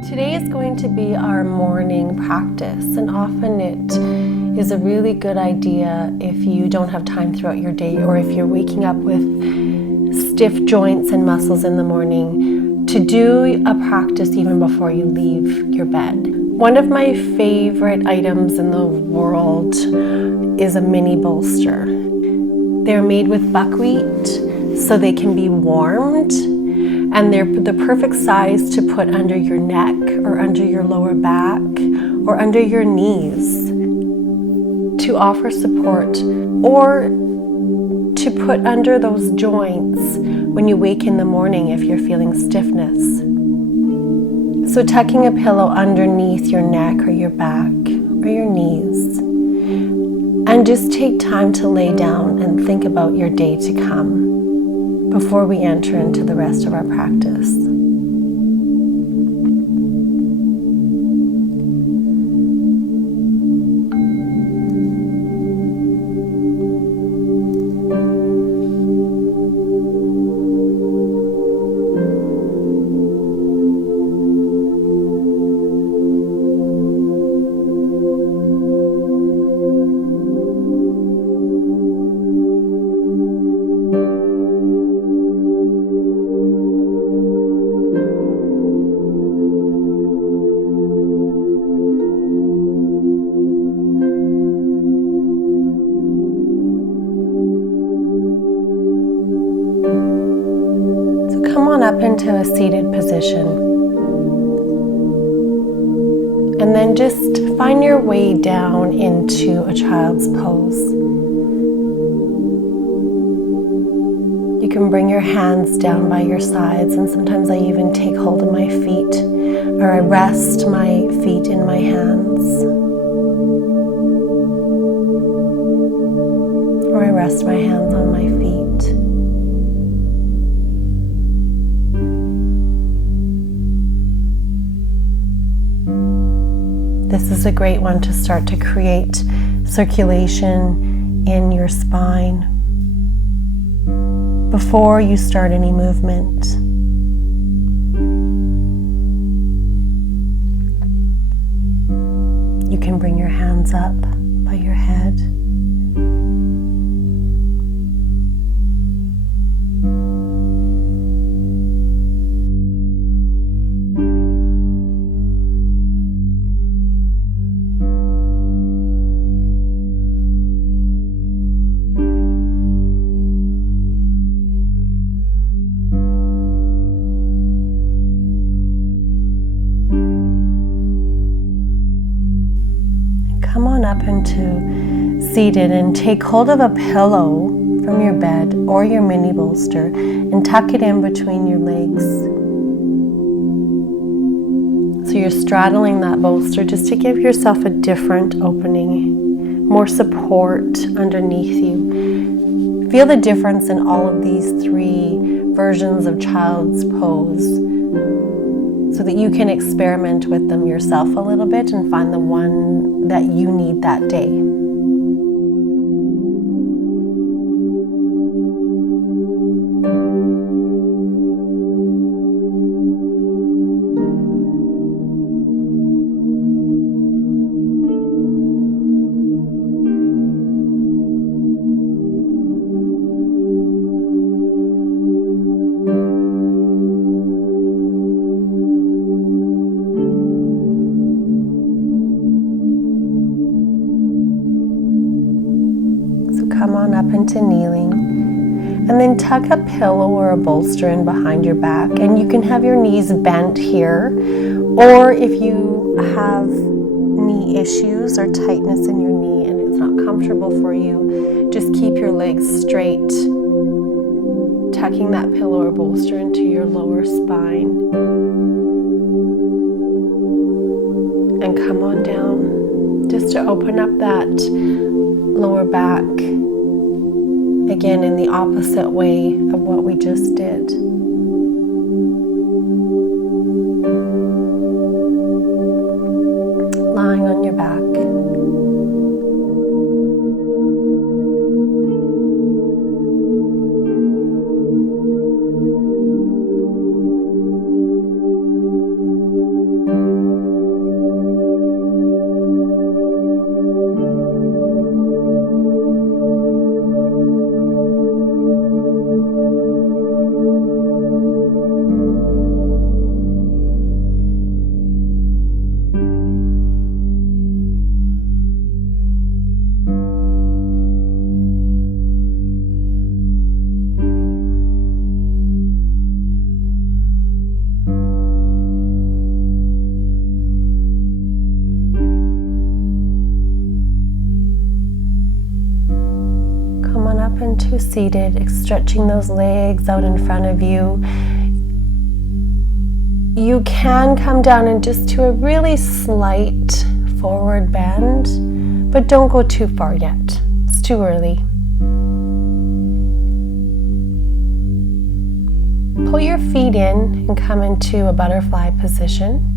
Today is going to be our morning practice, and often it is a really good idea if you don't have time throughout your day, or if you're waking up with stiff joints and muscles in the morning, to do a practice even before you leave your bed. One of my favorite items in the world is a mini bolster. They're made with buckwheat, so they can be warmed, and they're the perfect size to put under your neck or under your lower back or under your knees to offer support, or to put under those joints when you wake in the morning if you're feeling stiffness. So tucking a pillow underneath your neck or your back or your knees, and just take time to lay down and think about your day to come before we enter into the rest of our practice. Come on up into a seated position, and then just find your way down into a child's pose. You can bring your hands down by your sides, and sometimes I even take hold of my feet, or I rest my feet in my hands, or I rest my hands on my feet. This is a great one to start to create circulation in your spine before you start any movement. You can bring your hands up by your head. Come on up into seated and take hold of a pillow from your bed or your mini bolster and tuck it in between your legs. So you're straddling that bolster just to give yourself a different opening, more support underneath you. Feel the difference in all of these three versions of child's pose, so that you can experiment with them yourself a little bit and find the one that you need that day. Come on up into kneeling, and then tuck a pillow or a bolster in behind your back, and you can have your knees bent here, or if you have knee issues or tightness in your knee and it's not comfortable for you, just keep your legs straight, tucking that pillow or bolster into your lower spine, and come on down just to open up that lower back. Again, in the opposite way of what we just did. Lying on your back. to seated, stretching those legs out in front of you. You can come down and just to a really slight forward bend, but don't go too far yet. It's too early. Pull your feet in and come into a butterfly position.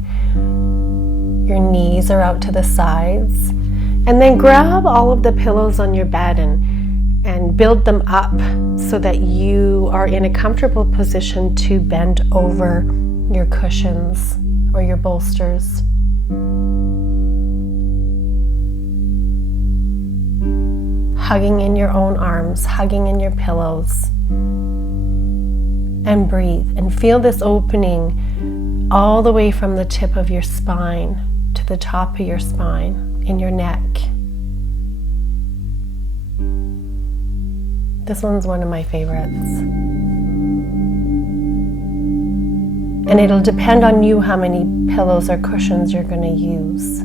Your knees are out to the sides. And then grab all of the pillows on your bed and build them up so that you are in a comfortable position to bend over your cushions or your bolsters. Hugging in your own arms, hugging in your pillows. And breathe and feel this opening all the way from the tip of your spine to the top of your spine in your neck. This one's one of my favorites. And it'll depend on you how many pillows or cushions you're going to use.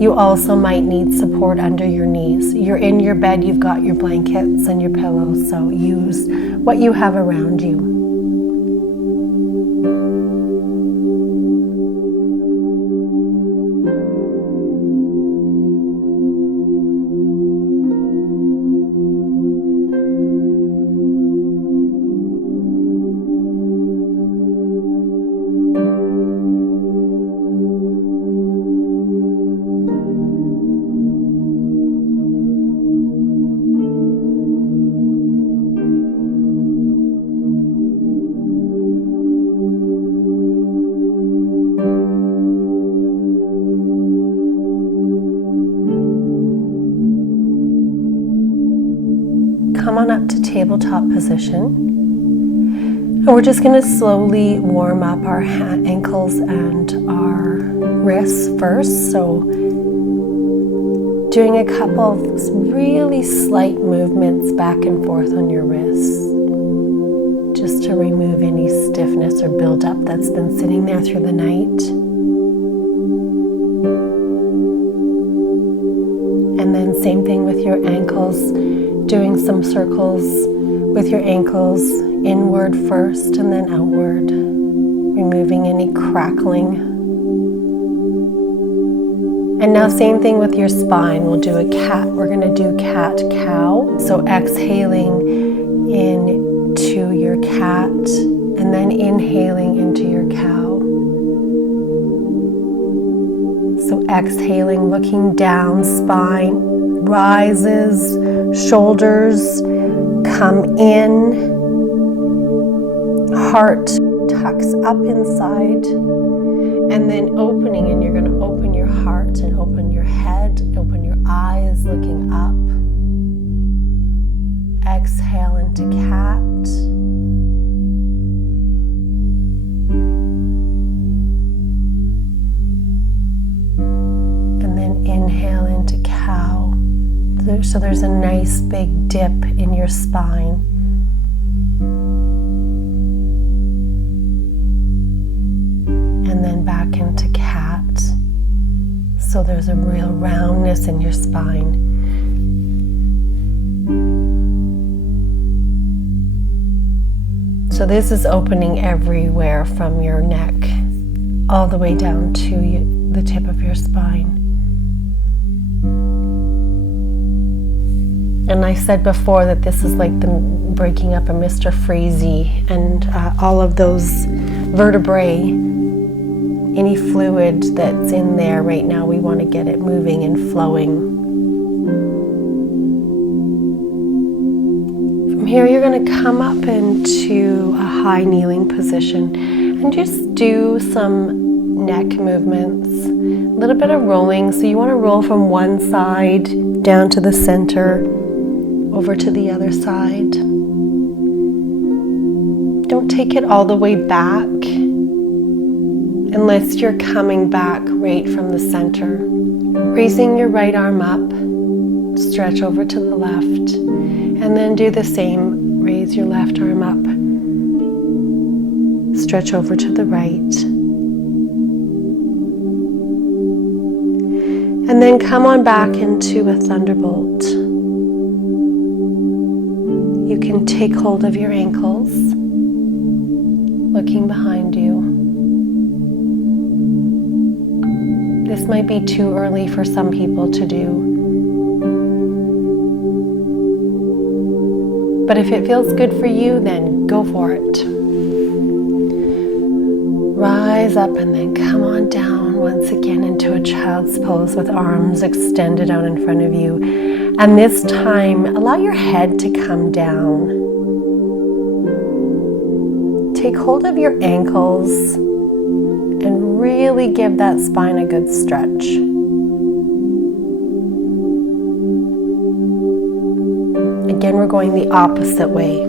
You also might need support under your knees. You're in your bed, you've got your blankets and your pillows, so use what you have around you. Come on up to tabletop position. And we're just going to slowly warm up our ankles and our wrists first. So doing a couple of really slight movements back and forth on your wrists, just to remove any stiffness or buildup that's been sitting there through the night. And then same thing with your ankles, doing some circles with your ankles inward first and then outward, removing any crackling. And now same thing with your spine. We'll do a cat. We're going to do cat-cow. So exhaling into your cat and then inhaling into your cow. So exhaling, looking down, spine rises, shoulders come in, heart tucks up inside, and then opening, and you're going to open your heart and open your head, open your eyes, looking up. Exhale into cat. And then inhale into cow. So there's a nice big dip in your spine. And then back into cat. So there's a real roundness in your spine. So this is opening everywhere from your neck all the way down to the tip of your spine. And I said before that this is like the breaking up of Mr. Freezy and all of those vertebrae, any fluid that's in there right now, we want to get it moving and flowing. From here, you're going to come up into a high kneeling position and just do some neck movements, a little bit of rolling. So you want to roll from one side down to the center, over to the other side. Don't take it all the way back unless you're coming back right from the center. Raising your right arm up, stretch over to the left, and then do the same. Raise your left arm up, stretch over to the right. And then come on back into a thunderbolt. take hold of your ankles, looking behind you. This might be too early for some people to do. But if it feels good for you, then go for it. Rise up and then come on down once again into a child's pose with arms extended out in front of you. And this time, allow your head to come down. Take hold of your ankles and really give that spine a good stretch. Again, we're going the opposite way.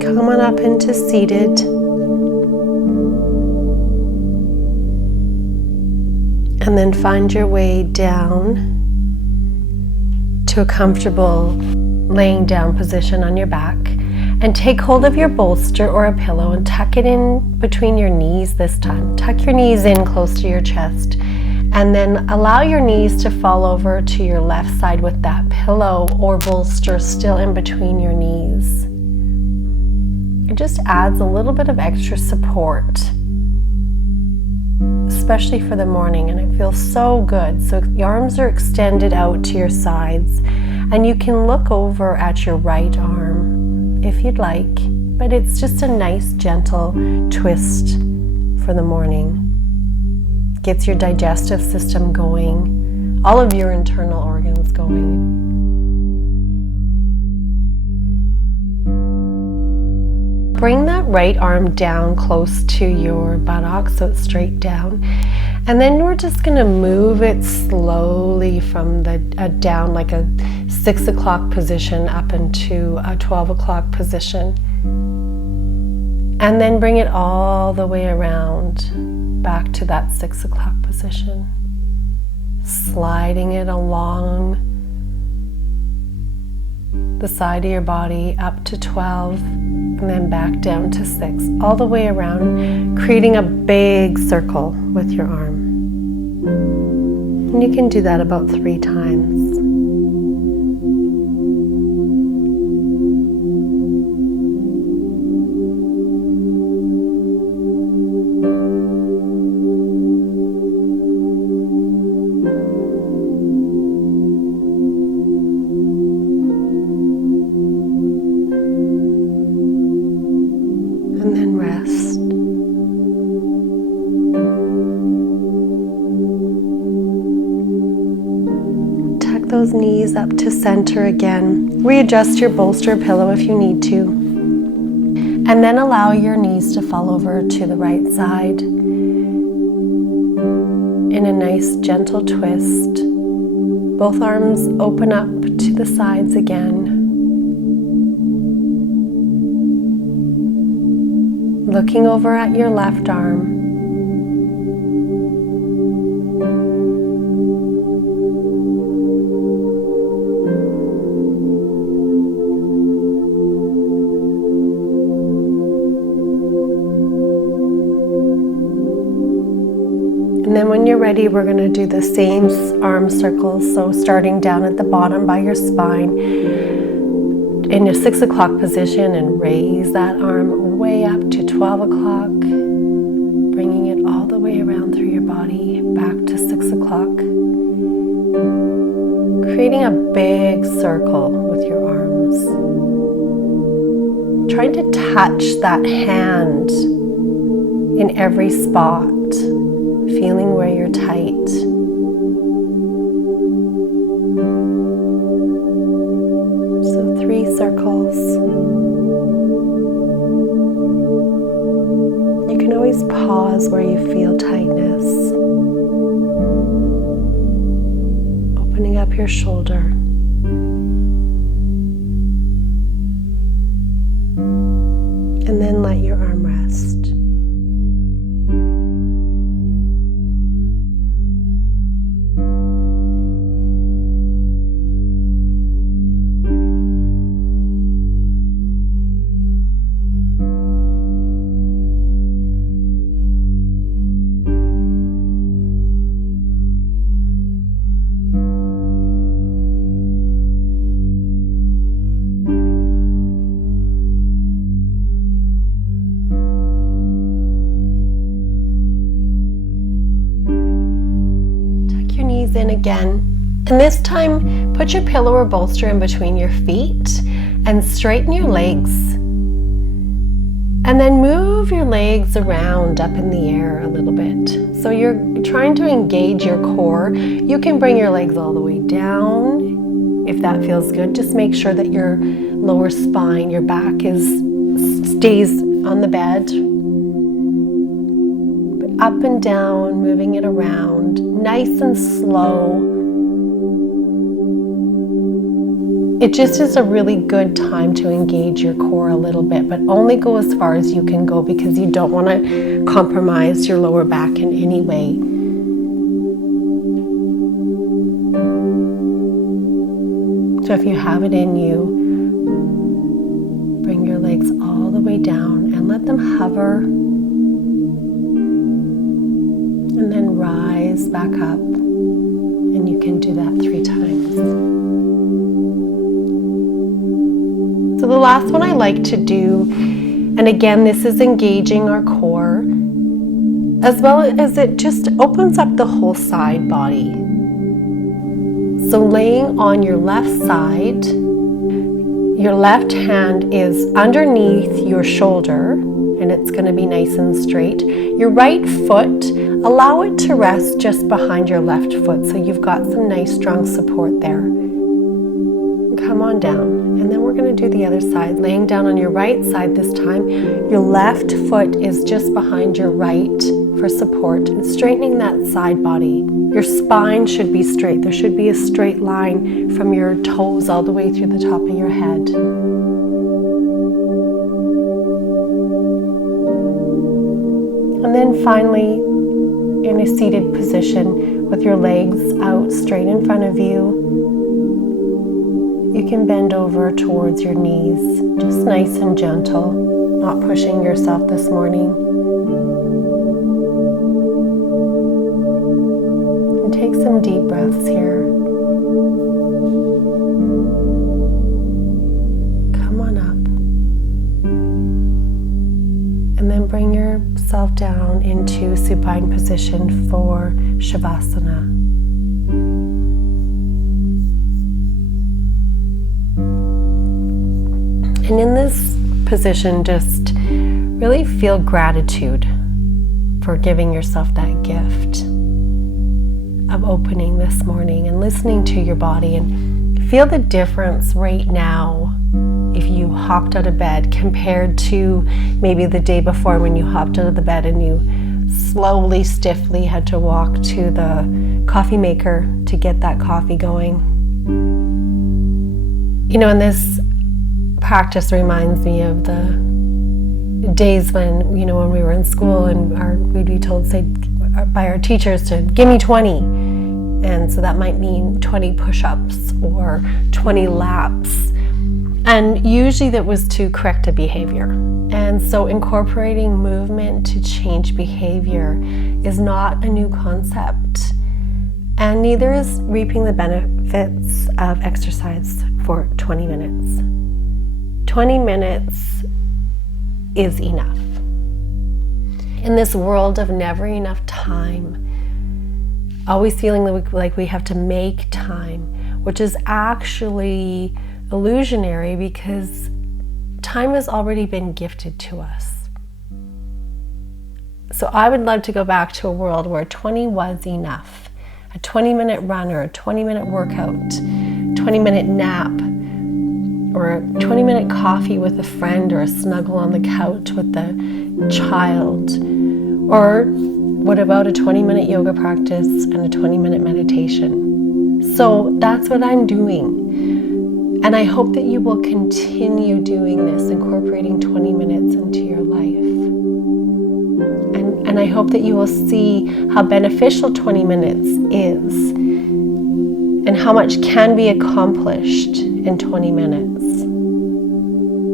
Come on up into seated. And then find your way down to a comfortable laying down position on your back. And take hold of your bolster or a pillow and tuck it in between your knees this time. Tuck your knees in close to your chest. And then allow your knees to fall over to your left side with that pillow or bolster still in between your knees. It just adds a little bit of extra support, especially for the morning, and it feels so good. So your arms are extended out to your sides, and you can look over at your right arm if you'd like, but it's just a nice gentle twist for the morning. Gets your digestive system going, all of your internal organs going. Bring that right arm down close to your buttocks so it's straight down. And then we're just going to move it slowly from the down like a 6 o'clock position up into a 12 o'clock position. And then bring it all the way around back to that 6 o'clock position. Sliding it along the side of your body up to 12. And then back down to 6, all the way around, creating a big circle with your arm. And you can do that about 3 times. And then rest. Tuck those knees up to center again. Readjust your bolster or pillow if you need to. And then allow your knees to fall over to the right side in a nice gentle twist. Both arms open up to the sides again. Looking over at your left arm. And then when you're ready, we're going to do the same arm circles. So starting down at the bottom by your spine in a 6 o'clock position, and raise that arm way up to 12 o'clock, bringing it all the way around through your body back to 6 o'clock, creating a big circle with your arms, trying to touch that hand in every spot, feeling where you're tight. So 3 circles. You can always pause where you feel tightness. Opening up your shoulder. And then let your arm rest. again. And this time, put your pillow or bolster in between your feet and straighten your legs. And then move your legs around up in the air a little bit. So you're trying to engage your core. You can bring your legs all the way down if that feels good. Just make sure that your lower spine, your back stays on the bed. But up and down, moving it around, nice and slow. It just is a really good time to engage your core a little bit, but only go as far as you can go because you don't want to compromise your lower back in any way. So if you have it in you, bring your legs all the way down and let them hover, and then rise back up, and you can do that 3 times. So the last one I like to do, and again, this is engaging our core, as well as it just opens up the whole side body. So laying on your left side, your left hand is underneath your shoulder, and it's going to be nice and straight. Your right foot, allow it to rest just behind your left foot, so you've got some nice strong support there. Come on down. And then we're going to do the other side, laying down on your right side this time. Your left foot is just behind your right for support, and straightening that side body. Your spine should be straight. There should be a straight line from your toes all the way through the top of your head. And then finally, in a seated position with your legs out straight in front of you, you can bend over towards your knees, just nice and gentle, not pushing yourself this morning. And take some deep breaths here. Come on up. And then bring yourself down into supine position for Shavasana. And in this position, just really feel gratitude for giving yourself that gift of opening this morning and listening to your body, and feel the difference right now if you hopped out of bed compared to maybe the day before when you hopped out of the bed and you slowly, stiffly had to walk to the coffee maker to get that coffee going. You know, and this practice reminds me of the days when, when we were in school and we'd be told, say, by our teachers to give me 20. And so that might mean 20 push-ups or 20 laps. And usually that was to correct a behavior. And so incorporating movement to change behavior is not a new concept. And neither is reaping the benefits of exercise for 20 minutes. 20 minutes is enough. In this world of never enough time, always feeling like we have to make time, which is actually illusionary because time has already been gifted to us. So I would love to go back to a world where 20 was enough. A 20-minute run or a 20-minute workout, 20-minute nap, or a 20-minute coffee with a friend, or a snuggle on the couch with the child. Or what about a 20-minute yoga practice and a 20-minute meditation? So that's what I'm doing. And I hope that you will continue doing this, incorporating 20 minutes into your life. And I hope that you will see how beneficial 20 minutes is and how much can be accomplished in 20 minutes.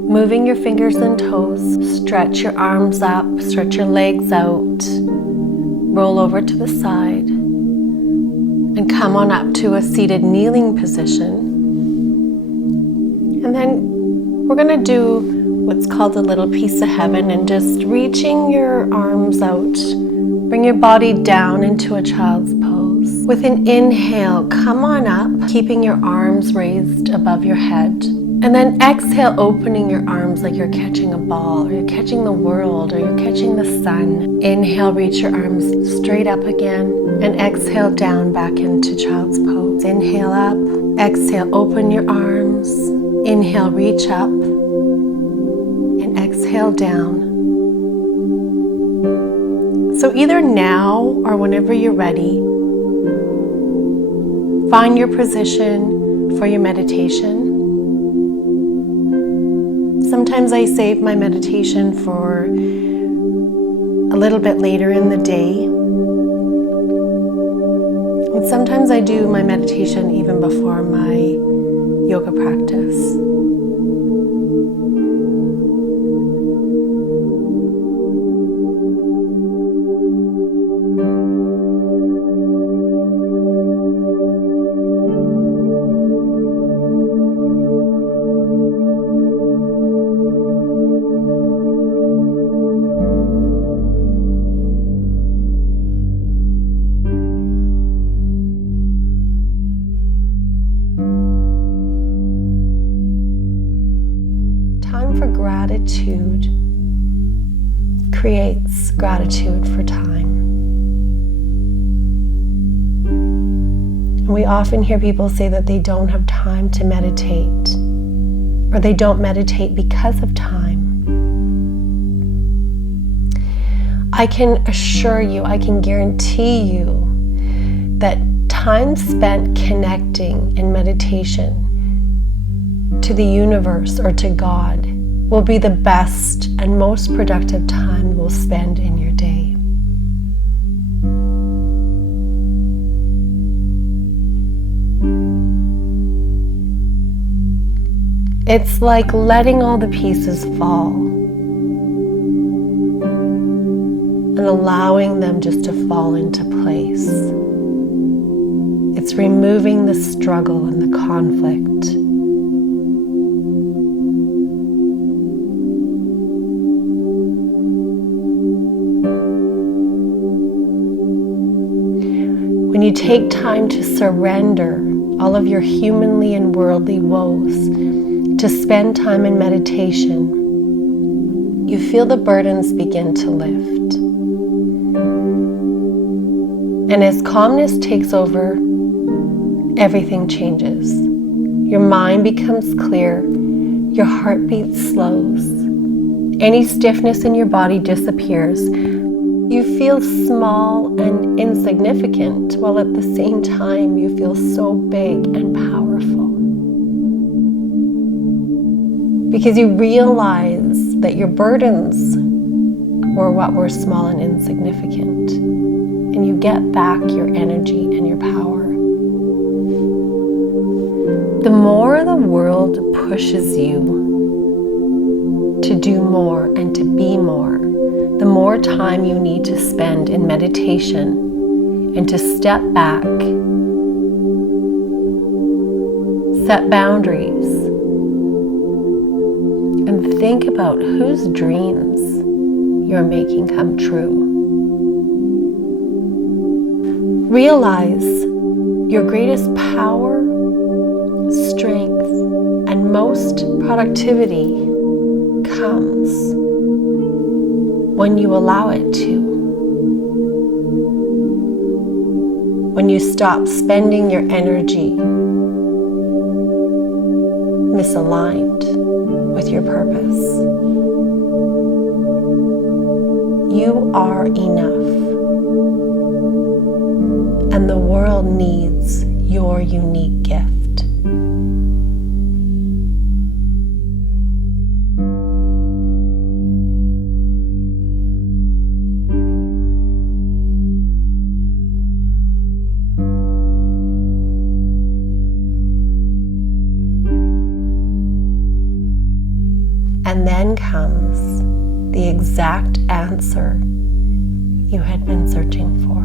Moving your fingers and toes, stretch your arms up, stretch your legs out, roll over to the side, and come on up to a seated kneeling position. And then we're going to do what's called a little piece of heaven, and just reaching your arms out, bring your body down into a child's pose. With an inhale, come on up, keeping your arms raised above your head. And then exhale, opening your arms like you're catching a ball, or you're catching the world, or you're catching the sun. Inhale, reach your arms straight up again, and exhale down back into child's pose. Inhale up, exhale, open your arms. Inhale, reach up, and exhale down. So either now or whenever you're ready, find your position for your meditation. Sometimes I save my meditation for a little bit later in the day. And sometimes I do my meditation even before my yoga practice. Time for gratitude creates gratitude for time. And we often hear people say that they don't have time to meditate, or they don't meditate because of time. I can assure you, I can guarantee you that time spent connecting in meditation to the universe or to God will be the best and most productive time you will spend in your day. It's like letting all the pieces fall and allowing them just to fall into place. It's removing the struggle and the conflict. When you take time to surrender all of your humanly and worldly woes, to spend time in meditation, you feel the burdens begin to lift. And as calmness takes over, everything changes. Your mind becomes clear, your heartbeat slows, any stiffness in your body disappears. You feel small and insignificant, while at the same time you feel so big and powerful. Because you realize that your burdens were what were small and insignificant, and you get back your energy and your power. The more the world pushes you to do more and to be more, the more time you need to spend in meditation and to step back, set boundaries, and think about whose dreams you're making come true. Realize your greatest power, strength, and most productivity comes when you allow it to. When you stop spending your energy misaligned with your purpose. You are enough, and the world needs your unique gift. And then comes the exact answer you had been searching for.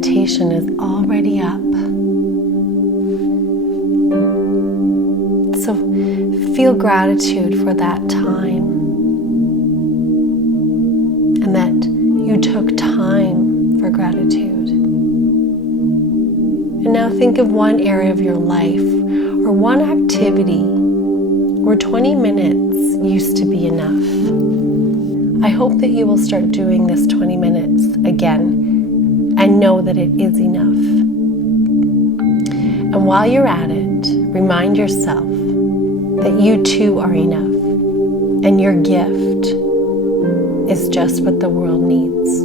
meditation is already up. So feel gratitude for that time and that you took time for gratitude. And now think of one area of your life or one activity where 20 minutes used to be enough. I hope that you will start doing this 20 minutes again and know that it is enough. And while you're at it, remind yourself that you too are enough and your gift is just what the world needs.